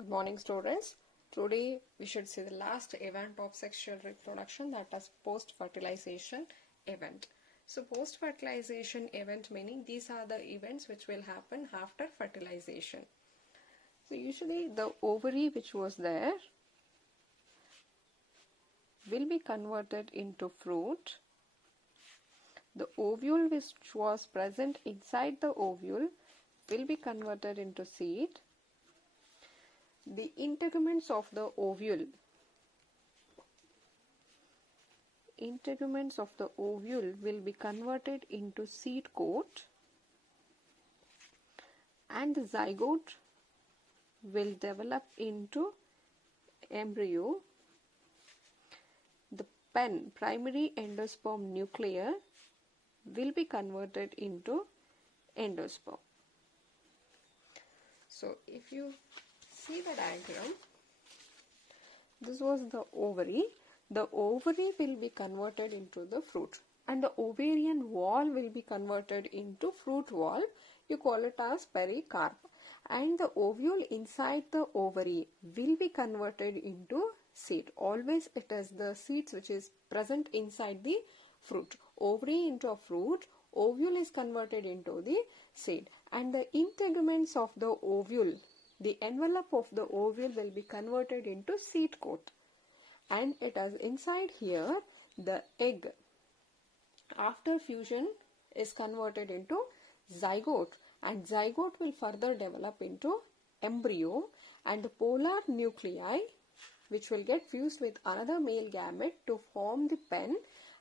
Good morning, students. Today we should see the last event of sexual reproduction, that is post-fertilization event. So post-fertilization event meaning these are the events which will happen after fertilization. So usually the ovary which was there will be converted into fruit. The ovule which was present inside the ovule will be converted into seed. The integuments of the ovule will be converted into seed coat, and the zygote will develop into embryo. The primary endosperm nucleus will be converted into endosperm. So if you see the diagram, this was the ovary. The ovary will be converted into the fruit, and the ovarian wall will be converted into fruit wall. You call it as pericarp. And the ovule inside the ovary will be converted into seed. Always it is the seeds which is present inside the fruit. Ovary into a fruit, ovule is converted into the seed, and the integuments of the ovule, the envelope of the ovule will be converted into seed coat, and it is inside here the egg after fusion is converted into zygote, and zygote will further develop into embryo, and the polar nuclei which will get fused with another male gamete to form the pen,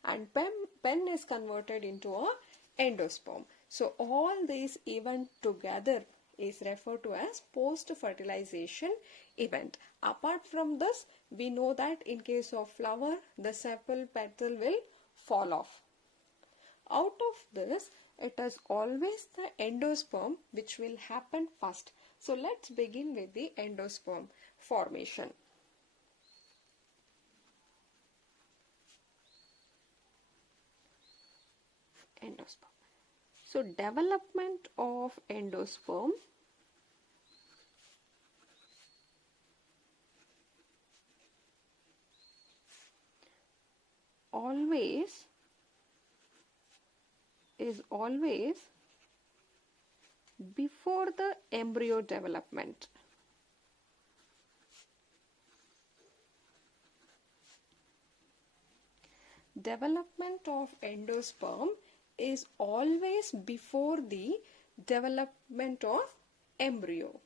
and pen is converted into a endosperm. So all these event together is referred to as post-fertilization event. Apart from this, we know that in case of flower, the sepal petal will fall off. Out of this, it is always the endosperm which will happen first. So let's begin with the endosperm formation. Endosperm. So development of endosperm is always before the embryo development. Development of endosperm is always before the development of embryo.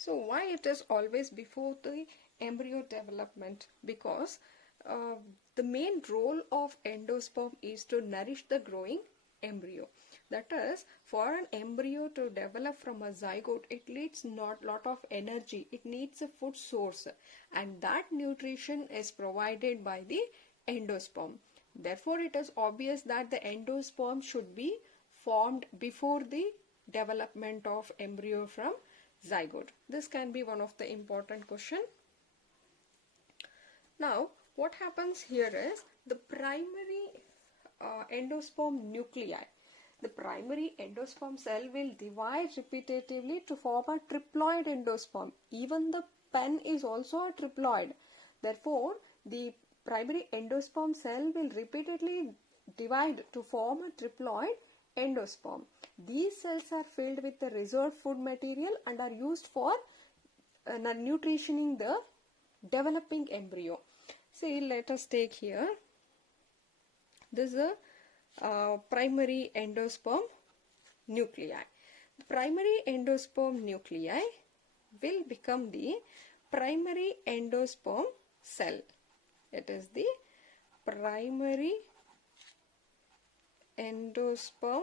So why it is always before the embryo development? Because the main role of endosperm is to nourish the growing embryo. That is, for an embryo to develop from a zygote, it needs not lot of energy. It needs a food source, and that nutrition is provided by the endosperm. Therefore, it is obvious that the endosperm should be formed before the development of embryo from zygote. This can be one of the important question. Now what happens here is the primary endosperm nuclei. The primary endosperm cell will divide repetitively to form a triploid endosperm. Even the pen is also a triploid. Therefore, the primary endosperm cell will repeatedly divide to form a triploid endosperm. These cells are filled with the reserved food material and are used for nutritioning the developing embryo. See, let us take here, this is a primary endosperm nuclei. The primary endosperm nuclei will become the primary endosperm cell. It is the primary endosperm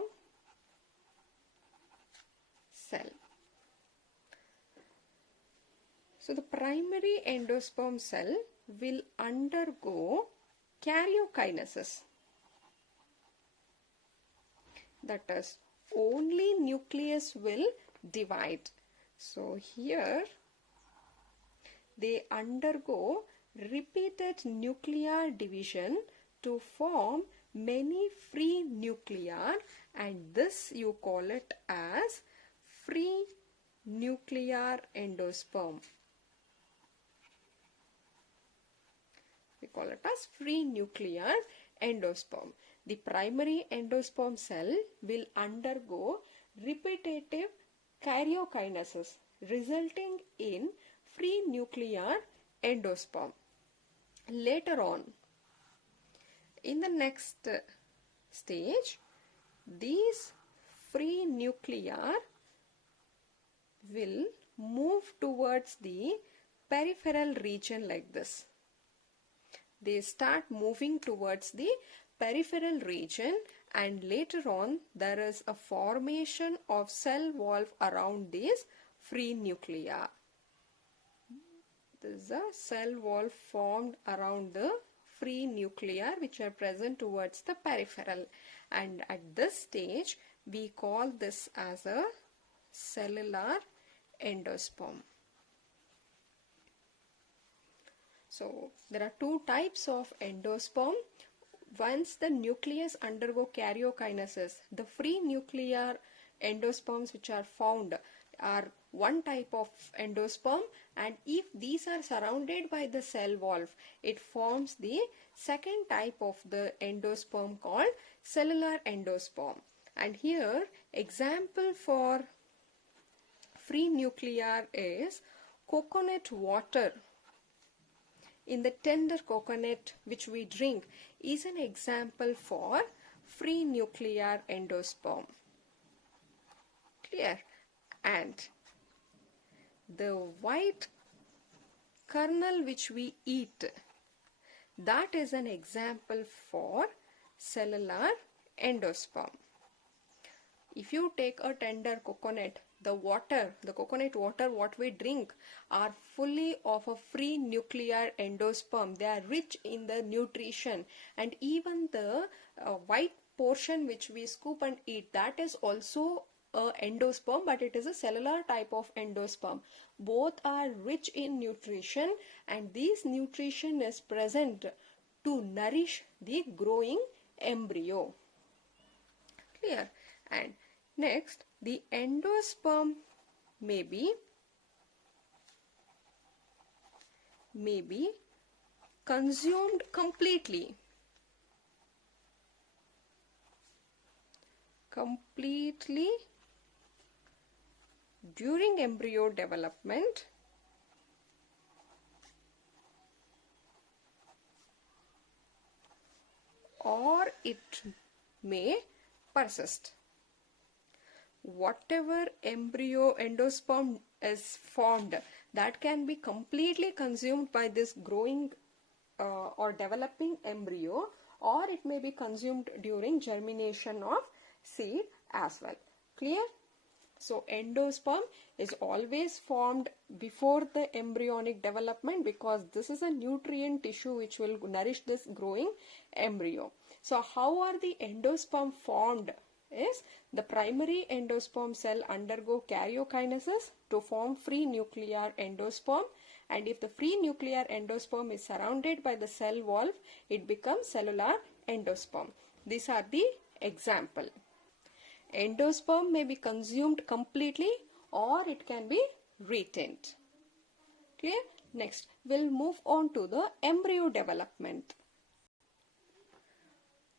cell. So the primary endosperm cell will undergo karyokinesis. That is, only nucleus will divide. So here they undergo repeated nuclear division to form many free nuclei, and this you call it as free nuclear endosperm. We call it as free nuclear endosperm. The primary endosperm cell will undergo repetitive karyokinesis, resulting in free nuclear endosperm. Later on, in the next stage, these free nuclei will move towards the peripheral region like this. They start moving towards the peripheral region, and later on there is a formation of cell wall around these free nuclei. There is a cell wall formed around the free nuclei which are present towards the peripheral, and at this stage we call this as a cellular endosperm. So there are two types of endosperm. Once the nucleus undergo karyokinesis, the free nuclear endosperms which are found are one type of endosperm, and if these are surrounded by the cell wall, it forms the second type of the endosperm called cellular endosperm. And here example for free nuclear is coconut water. In the tender coconut which we drink is an example for free nuclear endosperm. Clear? And the white kernel which we eat, that is an example for cellular endosperm. If you take a tender coconut, the coconut water what we drink are fully of a free nuclear endosperm. They are rich in the nutrition, and even the white portion which we scoop and eat, that is also a endosperm, but it is a cellular type of endosperm. Both are rich in nutrition, and this nutrition is present to nourish the growing embryo. Clear? And next, the endosperm may be consumed completely during embryo development, or it may persist. Whatever embryo endosperm is formed, that can be completely consumed by this growing or developing embryo, or it may be consumed during germination of seed as well. Clear? So endosperm is always formed before the embryonic development, because this is a nutrient tissue which will nourish this growing embryo. So how are the endosperm formed? Is the primary endosperm cell undergo karyokinesis to form free nuclear endosperm, and if the free nuclear endosperm is surrounded by the cell wall, it becomes cellular endosperm. These are the example. Endosperm may be consumed completely, or it can be retained. Clear? Next, we'll move on to the embryo development.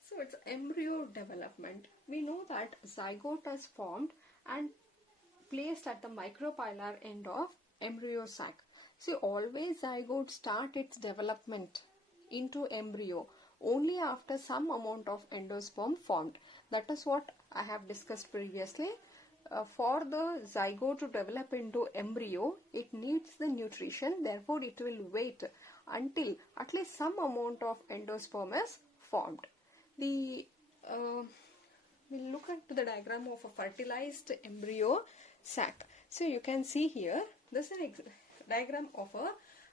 So it's embryo development. We know that zygote is formed and placed at the micropylar end of embryo sac. See, always zygote start its development into embryo only after some amount of endosperm formed. That is what I have discussed previously. For the zygote to develop into embryo, it needs the nutrition, therefore it will wait until at least some amount of endosperm is formed. We'll look at the diagram of a fertilized embryo sac. So you can see here, this is diagram of a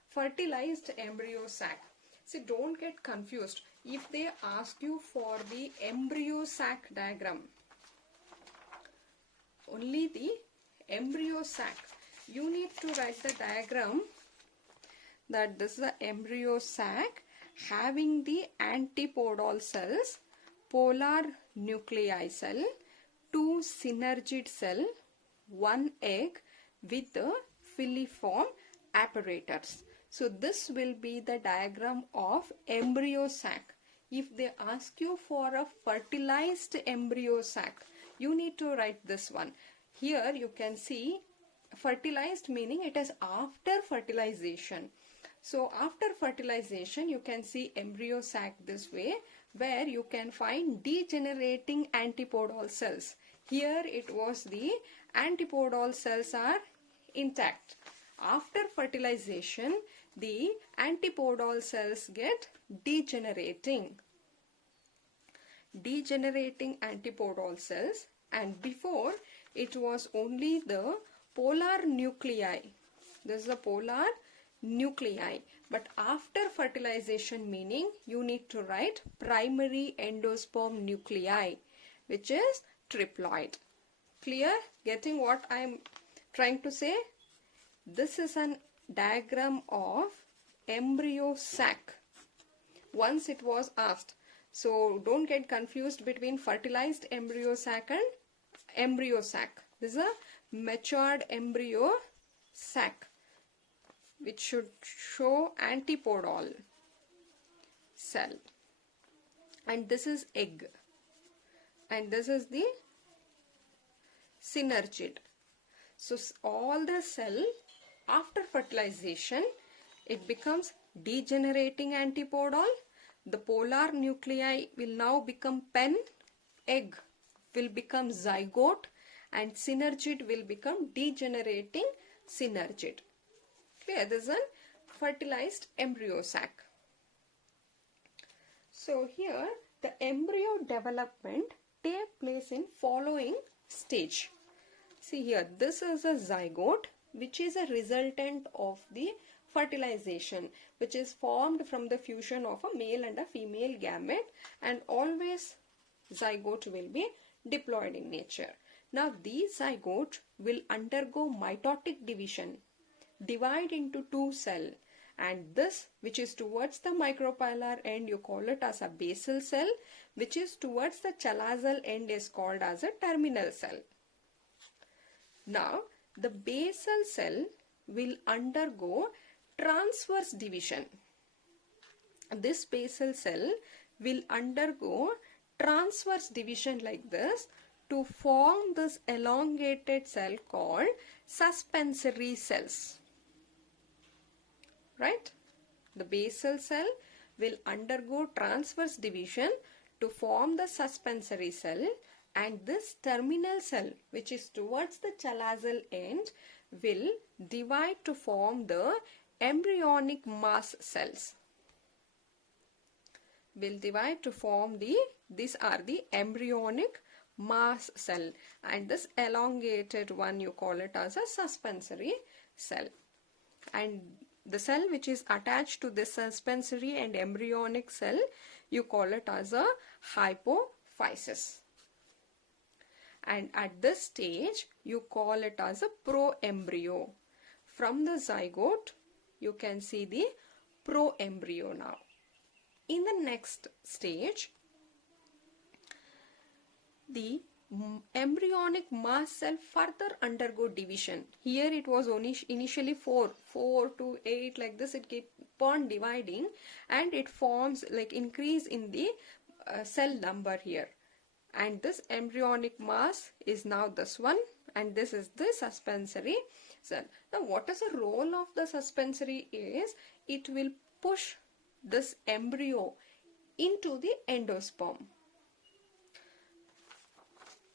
fertilized embryo sac. See, don't get confused. If they ask you for the embryo sac diagram, only the embryo sac, you need to write the diagram that this is the embryo sac having the antipodal cells, polar nuclei cell, 2 synergid cell, 1 egg with the filiform apparatus. So this will be the diagram of embryo sac. If they ask you for a fertilized embryo sac, you need to write this one. Here you can see fertilized meaning it is after fertilization. So after fertilization you can see embryo sac this way, where you can find degenerating antipodal cells. Here it was the antipodal cells are intact. After fertilization the antipodal cells get degenerating antipodal cells, and before it was only the polar nuclei. This is the polar nuclei, but after fertilization meaning you need to write primary endosperm nuclei, which is triploid. Clear? Getting what I am trying to say? This is an diagram of embryo sac once it was asked. So don't get confused between fertilized embryo sac and embryo sac. This is a matured embryo sac which should show antipodal cell, and this is egg, and this is the synergid. So all the cell after fertilization it becomes degenerating antipodal. The polar nuclei will now become pen, egg will become zygote, and synergid will become degenerating synergid. Clear? This is a fertilized embryo sac. So here the embryo development take place in following stage. See here, this is a zygote which is a resultant of the fertilization, which is formed from the fusion of a male and a female gamete, and always zygote will be diploid in nature. Now these zygote will undergo mitotic division, divide into 2 cells, and this which is towards the micropylar end you call it as a basal cell, which is towards the chalazal end is called as a terminal cell. Now the basal cell will undergo transverse division. This basal cell will undergo transverse division like this to form this elongated cell called suspensory cells. Right? The basal cell will undergo transverse division to form the suspensory cell, and this terminal cell which is towards the chalazal end will divide to form the embryonic mass cells. Will divide to form these are the embryonic mass cell, and this elongated one you call it as a suspensory cell, and the cell which is attached to this suspensory and embryonic cell you call it as a hypophysis, and at this stage you call it as a proembryo. From the zygote you can see the proembryo now. In the next stage, the embryonic mass cell further undergo division. Here it was only initially 4 to 8 like this, it keep on dividing and it forms like increase in the cell number here, and this embryonic mass is now this one, and this is the suspensory cell. Now what is the role of the suspensory is it will push this embryo into the endosperm.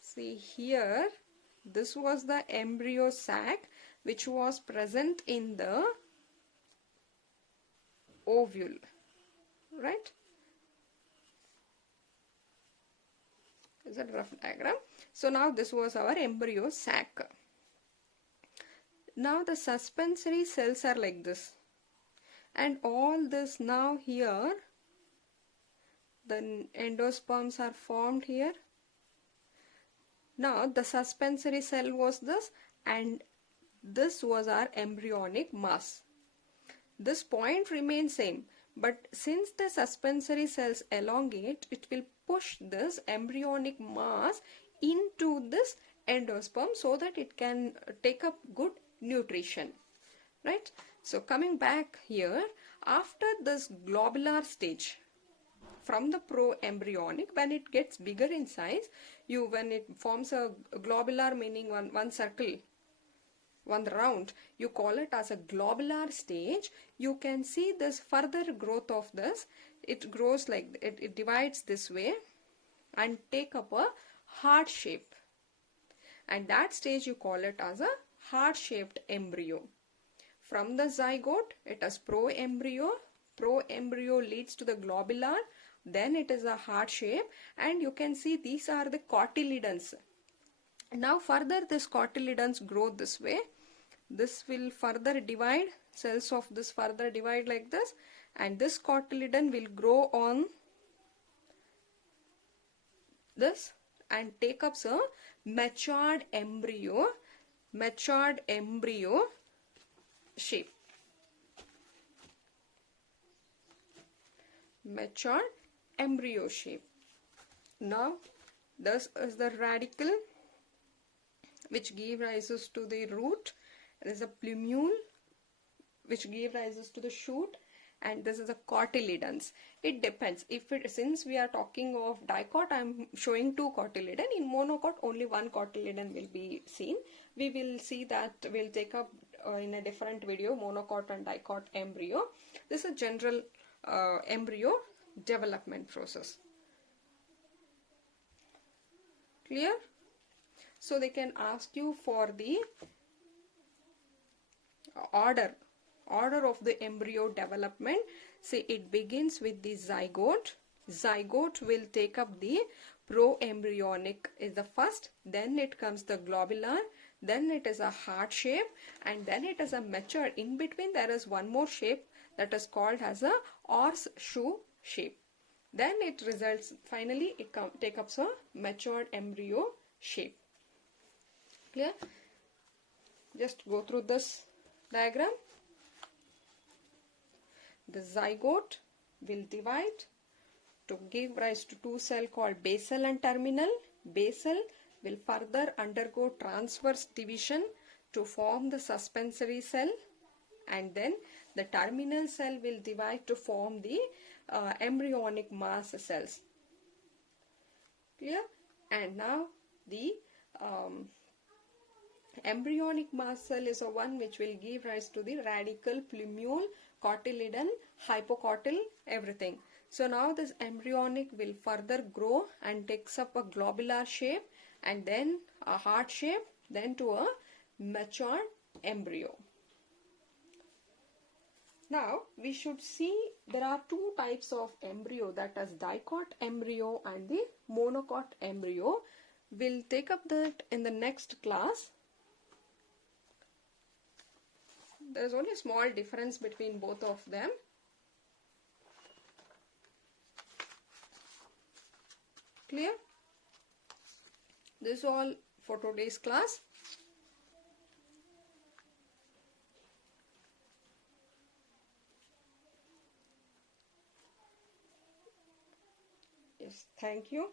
See here, this was the embryo sac which was present in the ovule, right? Is that a rough diagram? So now this was our embryo sac. Now the suspensory cells are like this, and all this now here the endosperms are formed here. Now the suspensory cell was this, and this was our embryonic mass. This point remains same, but since the suspensory cells elongate, it will push this embryonic mass into this endosperm so that it can take up good nutrition, right? So coming back here, after this globular stage, from the pro-embryonic, when it gets bigger in size, when it forms a globular, meaning one circle, one round, you call it as a globular stage. You can see this further growth of this. It grows like it divides this way and take up a heart shape, and that stage you call it as a heart shaped embryo. From the zygote, it is pro-embryo. Pro-embryo leads to the globular, then it is a heart shape, and you can see these are the cotyledons. Now further this cotyledons grow this way. This will further divide, cells of this further divide like this, and this cotyledon will grow on this and take up a matured embryo shape. Matured embryo shape. Now this is the radicle which give rises to the root. There is a plumule which give rises to the shoot, and this is a cotyledons. It depends. Since we are talking of dicot, I am showing two cotyledon. In monocot, only one cotyledon will be seen. We will see that. We'll take up in a different video, monocot and dicot embryo. This is a general embryo development process. Clear? So they can ask you for the order of the embryo development. Say it begins with the zygote. Zygote will take up the pro-embryonic is the first, then it comes the globular, then it is a heart shape, and then it is a mature. In between there is one more shape that is called as a horseshoe shape. Then it results, finally it take up a matured embryo shape. Clear? Just go through this diagram. The zygote will divide to give rise to two cells called basal and terminal. Basal will further undergo transverse division to form the suspensory cell, and then the terminal cell will divide to form the embryonic mass cells. Clear? And now the embryonic mass cell is a one which will give rise to the radicle, plumule, cotyledon, hypocotyl, everything. So now this embryonic will further grow and takes up a globular shape, and then a heart shape, then to a mature embryo. Now we should see there are two types of embryo, that is dicot embryo and the monocot embryo. We'll take up that in the next class. There is only a small difference between both of them. Clear? This is all for today's class. Yes, thank you.